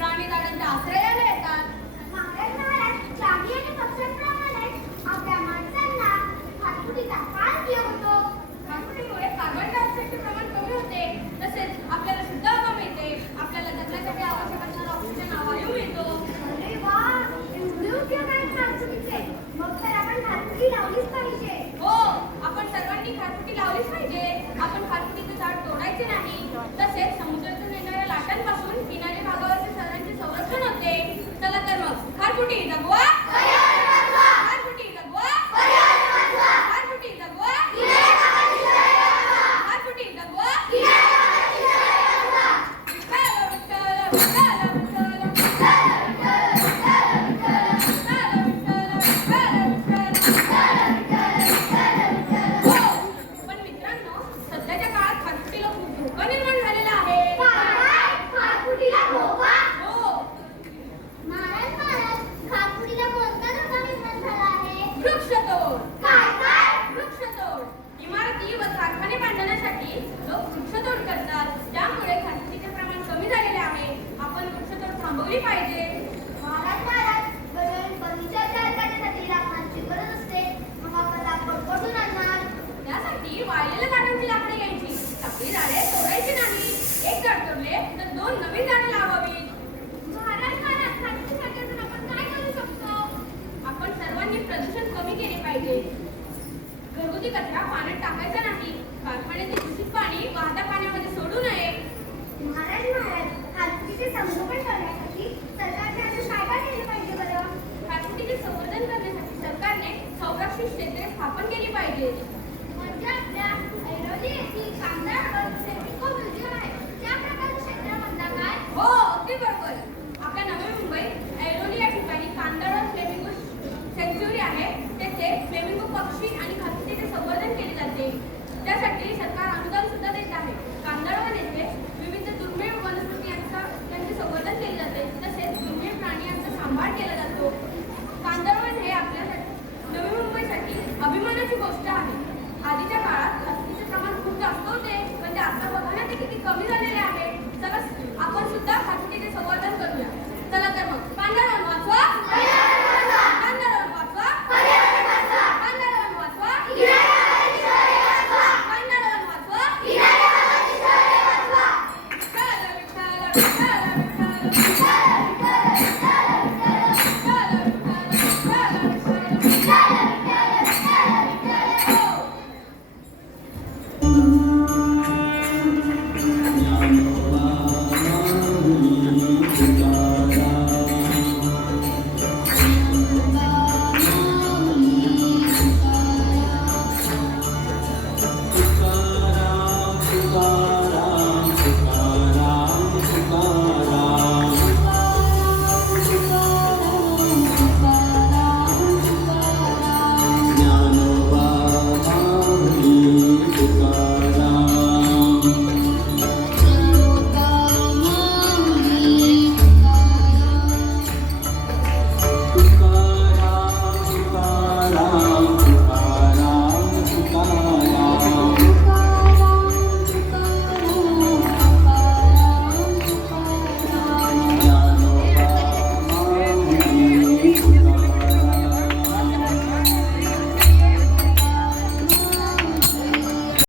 प्राणी झाडांच्या आश्रयाला येतात. खारफुटी लावलीच पाहिजे. हो, आपण सर्वांनी खारफुटी लावलीच पाहिजे. आपण खारफुटीचे झाड तोडायचे नाही. तसेच समुद्रातून येणाऱ्या लाटांपासून किनारी भागावरच्या सरांचे संरक्षण होते. चला तर मग खारफुटी जगवा, खारफुटी जगवा, खारफुटी जगवा, खारफुटी जगवा. पण मित्रांनो, सध्याच्या काळात खारफुटीला खूप धोका निर्माण झालेला आहे. खारफुटीला धोका? हो, महाराज खारफुटीला कोणता धोका निर्माण झाला आहे? वृक्षतोड. काय? वृक्षतोड. इमारती व कारखाने बांधण्यासाठी लोक वृक्षतोड करतात. त्यामुळे खारफुटीचे प्रमाण कमी झालेले आहे. आपण वृक्षतोड थांबवली पाहिजे. महाराज फर्निचर तयार करण्यासाठी लाकडांची गरज असते. मग आपण लाकूड कुठून आणणार? त्यासाठी वाळलेल्या झाडांची लाकडे घ्यायची. आपली झाडे तोडायची नाही. एक झाड तोडले तर 2 नवीन झाडे लावावीत. महाराज खारफुटीसाठी अजून आपण काय करू शकतो? आपण सर्वांनी प्रदूषण कमी केले पाहिजे. घरगुती कचरा पाण्यात टाकायचा नाही. कारखान्याचे दूषित पाणी वाहत्या पाण्यामध्ये सोडू नये. महाराज खारफुटीचे संगोपन करण्यासाठी सरकारने अजून काय केले पाहिजे बरं? खारफुटीचे संवर्धन करण्यासाठी सरकारने संरक्षित क्षेत्रे स्थापन केली पाहिजे. म्हणजे आपल्या ऐरोली येथील कामगार सेमिको म्युझियम आहे त्या प्रकारच्या क्षेत्रामधला काय? हो, अगदी बरोबर. आपल्या नवी मुंबईत ऐरोली या ठिकाणी कांदळवन फ्लेमिंगो सँच्युरी आहे. तेथे फ्लेमिंगो पक्षी आणि खारफुटीचे संवर्धन केले जाते. त्यासाठी सरकार अनुदान सुद्धा देत आहे. कांदळवन येथे विविध दुर्मिळ वनस्पती यांचे संवर्धन केले जाते. तसेच दुर्मिळ प्राणी यांचा सांभाळ केला जातो. कांदळवन हे आपल्यासाठी नवी मुंबईसाठी अभिमानाची गोष्ट आहे. आधीच्या काळात खारफुटीचे प्रमाण खूप जास्त होते, पण ते आता बघा ना ते किती कमी झालेले